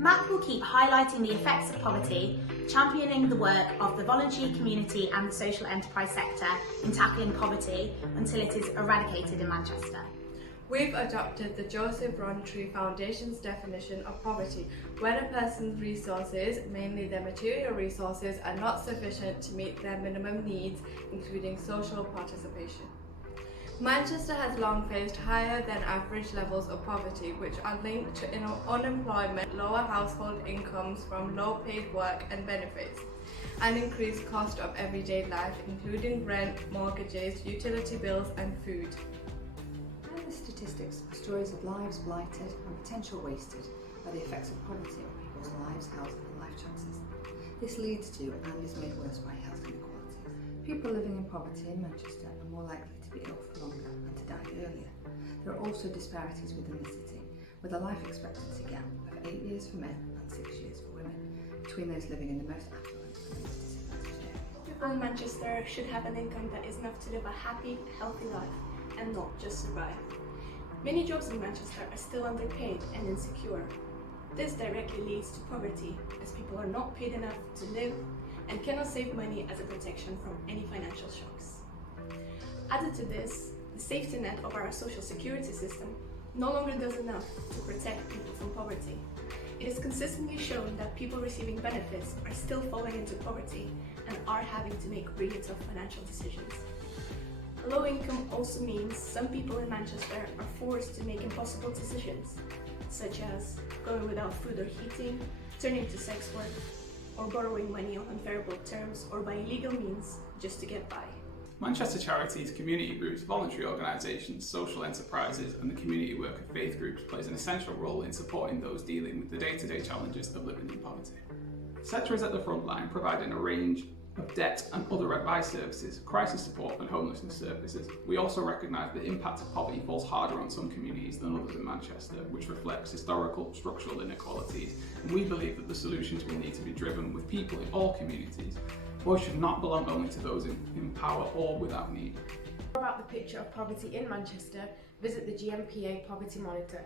MAC will keep highlighting the effects of poverty, championing the work of the voluntary community and the social enterprise sector in tackling poverty until it is eradicated in Manchester. We've adopted the Joseph Rowntree Foundation's definition of poverty, when a person's resources, mainly their material resources, are not sufficient to meet their minimum needs, including social participation. Manchester has long faced higher than average levels of poverty, which are linked to unemployment, lower household incomes from low-paid work and benefits, and increased cost of everyday life, including rent, mortgages, utility bills and food. The statistics are stories of lives blighted and potential wasted by the effects of poverty on people's lives, health and life chances. This leads to and is made worse by health inequalities. People living in poverty in Manchester are more likely to be ill for longer and to die earlier. There are also disparities within the city, with a life expectancy gap of 8 years for men and 6 years for women between those living in the most affluent and least disadvantaged areas. People in Manchester should have an income that is enough to live a happy, healthy life and not just survive. Many jobs in Manchester are still underpaid and insecure. This directly leads to poverty, as people are not paid enough to live and cannot save money as a protection from any financial shocks. Added to this, the safety net of our social security system no longer does enough to protect people from poverty. It is consistently shown that people receiving benefits are still falling into poverty and are having to make really tough financial decisions. Low income also means some people in Manchester are forced to make impossible decisions, such as going without food or heating, turning to sex work, or borrowing money on unfavorable terms or by illegal means just to get by. Manchester charities, community groups, voluntary organisations, social enterprises and the community work of faith groups plays an essential role in supporting those dealing with the day-to-day challenges of living in poverty. Sector is at the front line, providing a range of debt and other advice services, crisis support and homelessness services. We also recognise the impact of poverty falls harder on some communities than others in Manchester, which reflects historical structural inequalities, and we believe that the solutions will need to be driven with people in all communities. Voice should not belong only to those in power or without need. For more about the picture of poverty in Manchester, visit the GMPA Poverty Monitor.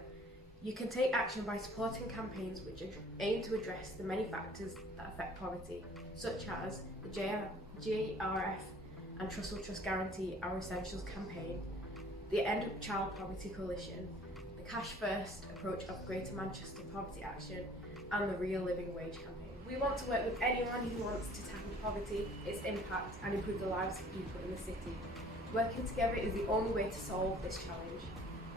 You can take action by supporting campaigns which aim to address the many factors that affect poverty, such as the JRF and Trust Will Trust Guarantee Our Essentials campaign, the End Child Poverty Coalition, the Cash First approach of Greater Manchester Poverty Action, and the Real Living Wage campaign. We want to work with anyone who wants to tackle poverty, its impact, and improve the lives of people in the city. Working together is the only way to solve this challenge.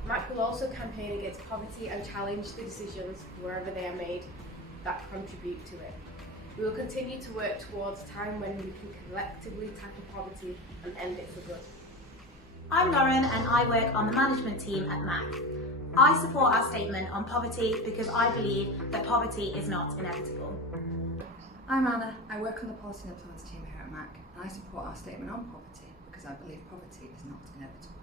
MAC will also campaign against poverty and challenge the decisions, wherever they are made, that contribute to it. We will continue to work towards a time when we can collectively tackle poverty and end it for good. I'm Lauren and I work on the management team at MAC. I support our statement on poverty because I believe that poverty is not inevitable. I'm Anna, I work on the Policy and Influence team here at MAC, and I support our statement on poverty because I believe poverty is not inevitable.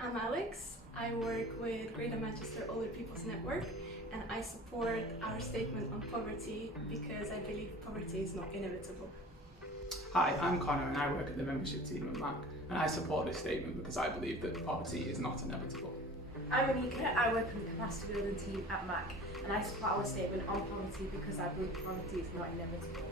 I'm Alex. I work with Greater Manchester Older People's Network and I support our statement on poverty because I believe poverty is not inevitable. Hi, I'm Connor and I work at the membership team at MAC, and I support this statement because I believe that poverty is not inevitable. I'm Anika, I work on the capacity building team at MAC, and I support our statement on poverty because I believe poverty is not inevitable.